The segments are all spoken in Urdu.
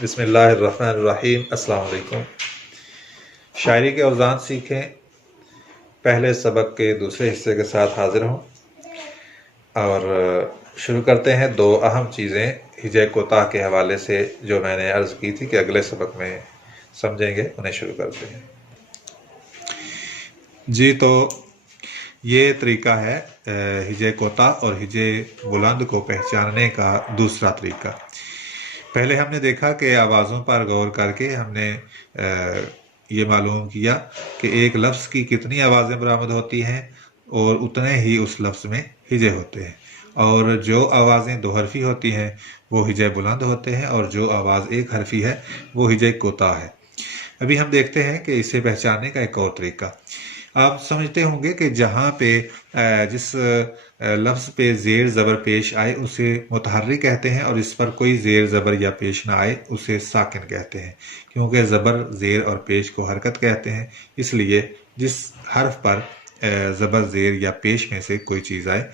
بسم اللہ الرحمن الرحیم۔ السلام علیکم۔ شاعری کے اوزان سیکھیں پہلے سبق کے دوسرے حصے کے ساتھ حاضر ہوں اور شروع کرتے ہیں دو اہم چیزیں ہجے کوتاہ کے حوالے سے جو میں نے عرض کی تھی کہ اگلے سبق میں سمجھیں گے، انہیں شروع کرتے ہیں۔ جی، تو یہ طریقہ ہے ہجے کوتاہ اور ہجے بلند کو پہچاننے کا دوسرا طریقہ۔ پہلے ہم نے دیکھا کہ آوازوں پر غور کر کے ہم نے یہ معلوم کیا کہ ایک لفظ کی کتنی آوازیں برآمد ہوتی ہیں اور اتنے ہی اس لفظ میں ہجے ہوتے ہیں، اور جو آوازیں دو حرفی ہوتی ہیں وہ ہجے بلند ہوتے ہیں، اور جو آواز ایک حرفی ہے وہ ہجے کوتاہ ہے۔ ابھی ہم دیکھتے ہیں کہ اسے پہچاننے کا ایک اور طریقہ۔ آپ سمجھتے ہوں گے کہ جہاں پہ جس لفظ پہ زیر زبر پیش آئے اسے متحرک کہتے ہیں، اور اس پر کوئی زیر زبر یا پیش نہ آئے اسے ساکن کہتے ہیں، کیونکہ زبر زیر اور پیش کو حرکت کہتے ہیں، اس لیے جس حرف پر زبر زیر یا پیش میں سے کوئی چیز آئے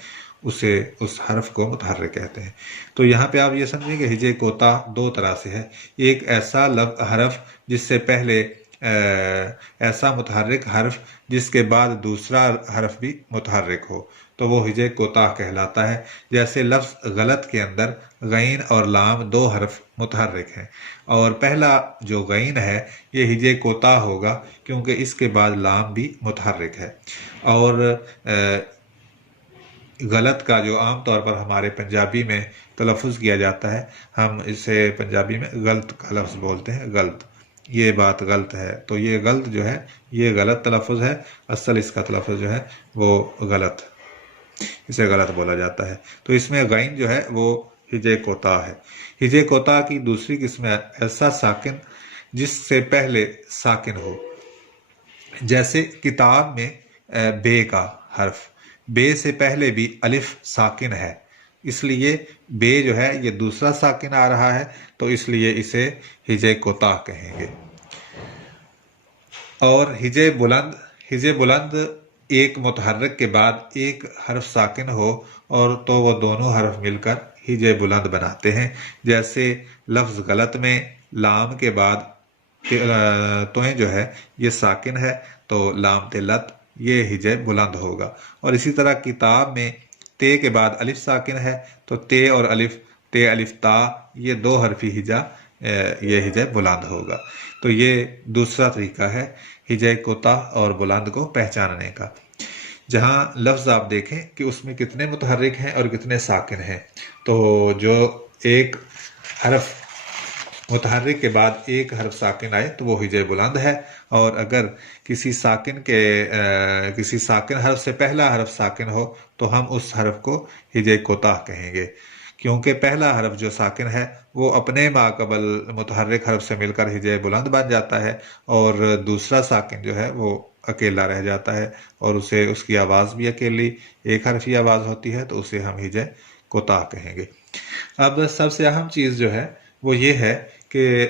اسے اس حرف کو متحرک کہتے ہیں۔ تو یہاں پہ آپ یہ سمجھیں کہ ہجے کوتاہ دو طرح سے ہے۔ ایک ایسا حرف جس سے پہلے ایسا متحرک حرف جس کے بعد دوسرا حرف بھی متحرک ہو، تو وہ ہجے کوتاہ کہلاتا ہے۔ جیسے لفظ غلط کے اندر غین اور لام دو حرف متحرک ہیں، اور پہلا جو غین ہے یہ ہجے کوتاہ ہوگا کیونکہ اس کے بعد لام بھی متحرک ہے۔ اور غلط کا جو عام طور پر ہمارے پنجابی میں تلفظ کیا جاتا ہے، ہم اسے پنجابی میں غلط کا لفظ بولتے ہیں، غلط، یہ بات غلط ہے، تو یہ غلط جو ہے یہ غلط تلفظ ہے، اصل اس کا تلفظ جو ہے وہ غلط، اسے غلط بولا جاتا ہے۔ تو اس میں غین جو ہے وہ ہجے کوتاہ ہے۔ ہجے کوتاہ کی دوسری قسم ہے ایسا ساکن جس سے پہلے ساکن ہو، جیسے کتاب میں بے کا حرف، بے سے پہلے بھی الف ساکن ہے، اس لیے بے جو ہے یہ دوسرا ساکن آ رہا ہے، تو اس لیے اسے ہجے کوتاہ کہیں گے۔ اور ہجے بلند ایک متحرک کے بعد ایک حرف ساکن ہو اور تو وہ دونوں حرف مل کر ہجے بلند بناتے ہیں۔ جیسے لفظ غلط میں لام کے بعد تویں جو ہے یہ ساکن ہے، تو لام تلت یہ ہجے بلند ہوگا۔ اور اسی طرح کتاب میں تے کے بعد الف ساکن ہے، تو تے اور الف، تے الف تا، یہ دو حرفی ہجا یہ ہجے بلند ہوگا۔ تو یہ دوسرا طریقہ ہے ہجے کوتاہ اور بلند کو پہچاننے کا۔ جہاں لفظ آپ دیکھیں کہ اس میں کتنے متحرک ہیں اور کتنے ساکن ہیں، تو جو ایک حرف متحرک کے بعد ایک حرف ساکن آئے تو وہ ہجے بلند ہے، اور اگر کسی ساکن حرف سے پہلا حرف ساکن ہو تو ہم اس حرف کو ہجے کوتاہ کہیں گے، کیونکہ پہلا حرف جو ساکن ہے وہ اپنے ماقبل متحرک حرف سے مل کر ہجے بلند بن جاتا ہے، اور دوسرا ساکن جو ہے وہ اکیلا رہ جاتا ہے، اور اس کی آواز بھی اکیلی ایک حرفی آواز ہوتی ہے، تو اسے ہم ہجے کوتاہ کہیں گے۔ اب سب سے اہم چیز جو ہے وہ یہ ہے کہ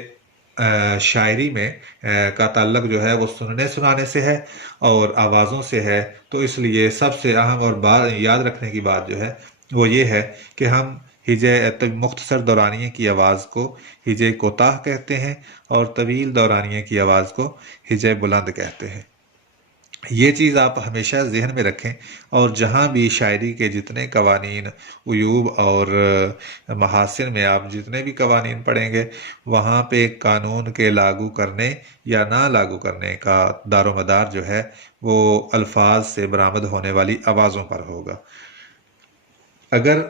شاعری میں کا تعلق جو ہے وہ سننے سنانے سے ہے اور آوازوں سے ہے، تو اس لیے سب سے اہم اور یاد رکھنے کی بات جو ہے وہ یہ ہے کہ ہم ہجے مختصر دورانیے کی آواز کو ہجے کوتاہ کہتے ہیں، اور طویل دورانیے کی آواز کو ہجے بلند کہتے ہیں۔ یہ چیز آپ ہمیشہ ذہن میں رکھیں، اور جہاں بھی شاعری کے جتنے قوانین، عیوب اور محاسن میں آپ جتنے بھی قوانین پڑھیں گے، وہاں پہ قانون کے لاگو کرنے یا نہ لاگو کرنے کا دار و مدار جو ہے وہ الفاظ سے برآمد ہونے والی آوازوں پر ہوگا۔ اگر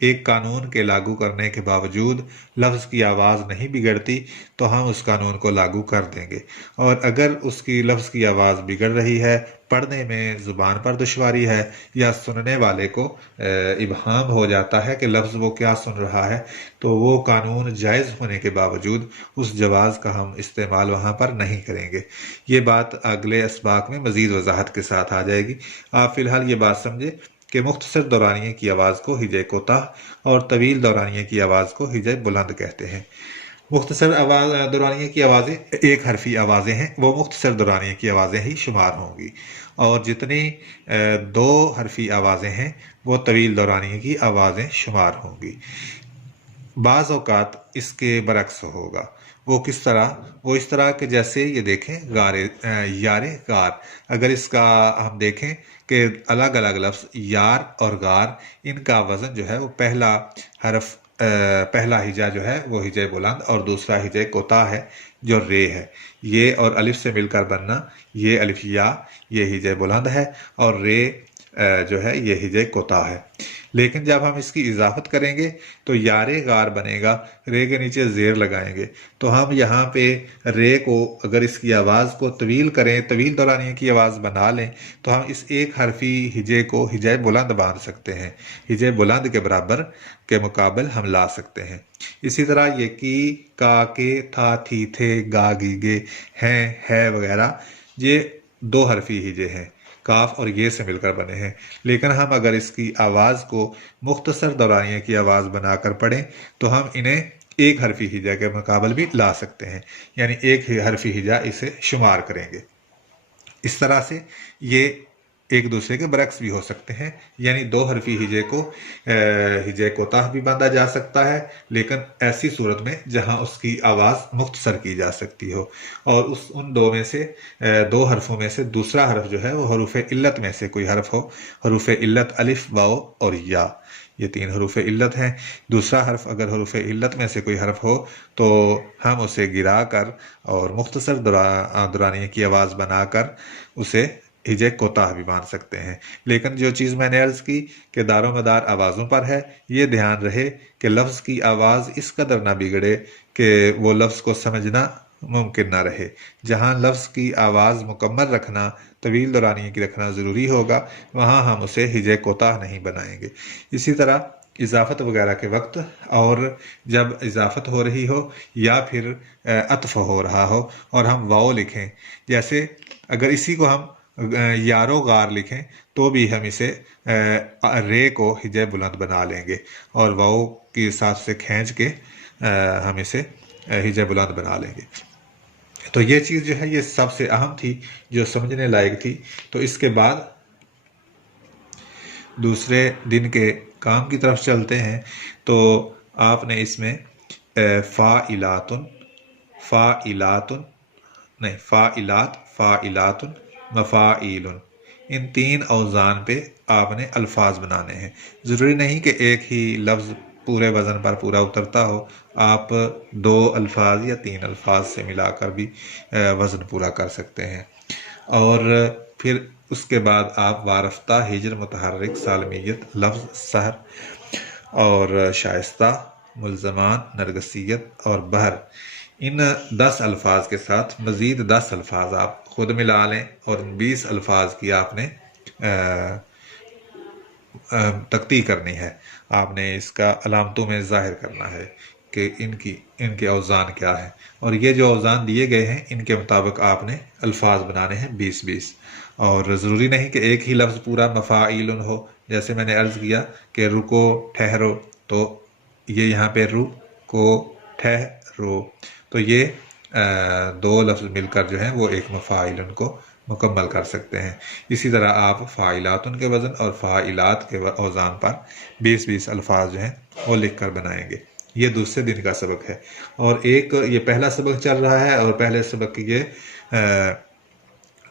ایک قانون کے لاگو کرنے کے باوجود لفظ کی آواز نہیں بگڑتی تو ہم اس قانون کو لاگو کر دیں گے، اور اگر اس کی لفظ کی آواز بگڑ رہی ہے، پڑھنے میں زبان پر دشواری ہے، یا سننے والے کو ابہام ہو جاتا ہے کہ لفظ وہ کیا سن رہا ہے، تو وہ قانون جائز ہونے کے باوجود اس جواز کا ہم استعمال وہاں پر نہیں کریں گے۔ یہ بات اگلے اسباق میں مزید وضاحت کے ساتھ آ جائے گی۔ آپ فی الحال یہ بات سمجھے کہ مختصر دورانیے کی آواز کو ہجے کوتاہ اور طویل دورانیے کی آواز کو ہجے بلند کہتے ہیں۔ مختصر دورانیے کی آوازیں ایک حرفی آوازیں ہیں، وہ مختصر دورانیے کی آوازیں ہی شمار ہوں گی، اور جتنی دو حرفی آوازیں ہیں وہ طویل دورانیے کی آوازیں شمار ہوں گی۔ بعض اوقات اس کے برعکس ہوگا۔ وہ کس طرح؟ وہ اس طرح کہ جیسے یہ دیکھیں یار غار، اگر اس کا ہم دیکھیں کہ الگ الگ لفظ یار اور غار، ان کا وزن جو ہے وہ پہلا ہجا جو ہے وہ ہجے بلند اور دوسرا ہجے کوتاہ ہے جو رے ہے۔ یہ اور الف سے مل کر بننا، یہ الف یا یہ ہجے بلند ہے اور رے جو ہے یہ ہجے کوتاہ ہے۔ لیکن جب ہم اس کی اضافت کریں گے تو یارے غار بنے گا، رے کے نیچے زیر لگائیں گے تو ہم یہاں پہ رے کو اگر اس کی آواز کو طویل کریں، طویل دورانیے کی آواز بنا لیں تو ہم اس ایک حرفی ہجے کو ہجے بلند باندھ سکتے ہیں، ہجے بلند کے برابر کے مقابل ہم لا سکتے ہیں۔ اسی طرح یہ کی، کا، کے، تھا، تھی، تھے، گا، گی، گے، ہیں، ہے وغیرہ یہ دو حرفی ہجے ہیں، کاف اور یہ سے مل کر بنے ہیں، لیکن ہم اگر اس کی آواز کو مختصر دورانیے کی آواز بنا کر پڑھیں تو ہم انہیں ایک حرفی ہجا کے مقابل بھی لا سکتے ہیں، یعنی ایک حرفی ہجا اسے شمار کریں گے۔ اس طرح سے یہ ایک دوسرے کے برعکس بھی ہو سکتے ہیں، یعنی دو حرفی ہجے کو ہجے کوتاہ بھی باندھا جا سکتا ہے، لیکن ایسی صورت میں جہاں اس کی آواز مختصر کی جا سکتی ہو، اور ان دو میں سے دو حرفوں میں سے دوسرا حرف جو ہے وہ حروف علت میں سے کوئی حرف ہو، حروف علت الف، واو اور یا، یہ تین حروف علت ہیں۔ دوسرا حرف اگر حروف علت میں سے کوئی حرف ہو تو ہم اسے گرا کر اور مختصر دورانیے کی آواز بنا کر اسے ہجے کوتاہ بھی مان سکتے ہیں۔ لیکن جو چیز میں نے عرض کی کہ دار و مدار آوازوں پر ہے، یہ دھیان رہے کہ لفظ کی آواز اس قدر نہ بگڑے کہ وہ لفظ کو سمجھنا ممکن نہ رہے۔ جہاں لفظ کی آواز مکمل رکھنا، طویل دورانیے کی رکھنا ضروری ہوگا، وہاں ہم اسے ہجے کوتاہ نہیں بنائیں گے۔ اسی طرح اضافت وغیرہ کے وقت، اور جب اضافت ہو رہی ہو یا پھر عطف ہو رہا ہو اور ہم واو لکھیں، جیسے اگر اسی کو ہم یارو غار لکھیں تو بھی ہم اسے رے کو ہجے بلند بنا لیں گے اور واو کے ساتھ سے کھینچ کے ہم اسے ہجے بلند بنا لیں گے۔ تو یہ چیز جو ہے یہ سب سے اہم تھی جو سمجھنے لائق تھی۔ تو اس کے بعد دوسرے دن کے کام کی طرف چلتے ہیں۔ تو آپ نے اس میں فاعلات، مفاعیل، ان تین اوزان پہ آپ نے الفاظ بنانے ہیں۔ ضروری نہیں کہ ایک ہی لفظ پورے وزن پر پورا اترتا ہو، آپ دو الفاظ یا تین الفاظ سے ملا کر بھی وزن پورا کر سکتے ہیں۔ اور پھر اس کے بعد آپ وارفتہ، ہجر، متحرک، سالمیت، لفظ، سحر اور شائستہ، ملزمان، نرگسیت اور بہر، ان 10 الفاظ کے ساتھ مزید 10 الفاظ آپ خود ملا لیں اور ان 20 الفاظ کی آپ نے تقطیع کرنی ہے۔ آپ نے اس کا علامتوں میں ظاہر کرنا ہے کہ ان کے اوزان کیا ہیں، اور یہ جو اوزان دیے گئے ہیں ان کے مطابق آپ نے الفاظ بنانے ہیں 20 اور ضروری نہیں کہ ایک ہی لفظ پورا مفاعیل ہو۔ جیسے میں نے عرض کیا کہ رکو، ٹھہرو، تو یہ یہاں پہ رکو، ٹھہرو، تو یہ دو لفظ مل کر جو ہیں وہ ایک مفاعیل کو مکمل کر سکتے ہیں۔ اسی طرح آپ فاعلات کے وزن اور فاعلات کے اوزان پر 20 الفاظ جو ہیں وہ لکھ کر بنائیں گے۔ یہ دوسرے دن کا سبق ہے، اور یہ پہلا سبق چل رہا ہے اور پہلے سبق کی یہ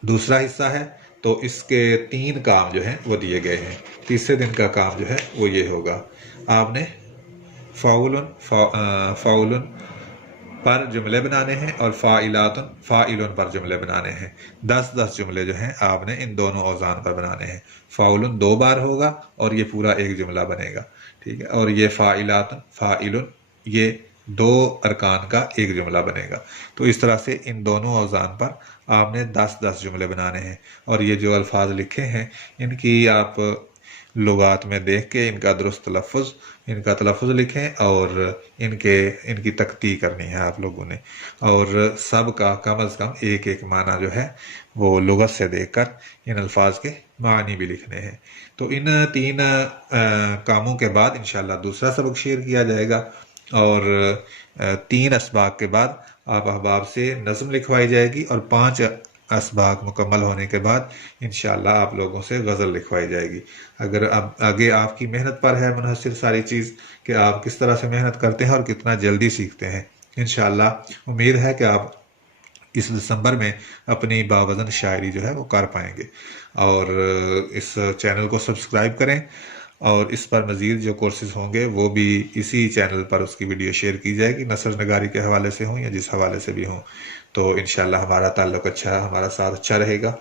دوسرا حصہ ہے، تو اس کے 3 کام جو ہیں وہ دیے گئے ہیں۔ تیسرے دن کا کام جو ہے وہ یہ ہوگا، آپ نے فاعل پر جملے بنانے ہیں اور فاعلات فاعل پر جملے بنانے ہیں۔ 10 جملے جو ہیں آپ نے ان دونوں اوزان پر بنانے ہیں۔ فاعل 2 بار ہوگا اور یہ پورا ایک جملہ بنے گا، ٹھیک ہے، اور یہ فاعلات فاعل یہ 2 ارکان کا ایک جملہ بنے گا۔ تو اس طرح سے ان دونوں اوزان پر آپ نے 10 جملے بنانے ہیں، اور یہ جو الفاظ لکھے ہیں ان کی آپ لغات میں دیکھ کے ان کا درست تلفظ لکھیں اور ان کی تقطیع کرنی ہے آپ لوگوں نے، اور سب کا کم از کم ایک معنی جو ہے وہ لغت سے دیکھ کر ان الفاظ کے معنی بھی لکھنے ہیں۔ تو ان 3 کاموں کے بعد انشاءاللہ دوسرا سبق شیئر کیا جائے گا، اور 3 اسباق کے بعد آپ احباب سے نظم لکھوائی جائے گی اور 5 اسباق مکمل ہونے کے بعد انشاءاللہ آپ لوگوں سے غزل لکھوائی جائے گی۔ اگر اب آگے آپ کی محنت پر ہے منحصر ساری چیز کہ آپ کس طرح سے محنت کرتے ہیں اور کتنا جلدی سیکھتے ہیں۔ انشاءاللہ امید ہے کہ آپ اس دسمبر میں اپنی باوزن شاعری جو ہے وہ کر پائیں گے، اور اس چینل کو سبسکرائب کریں، اور اس پر مزید جو کورسز ہوں گے وہ بھی اسی چینل پر اس کی ویڈیو شیئر کی جائے گی، نثر نگاری کے حوالے سے ہوں یا جس حوالے سے بھی ہوں، تو انشاءاللہ ہمارا تعلق اچھا، ہمارا ساتھ اچھا رہے گا۔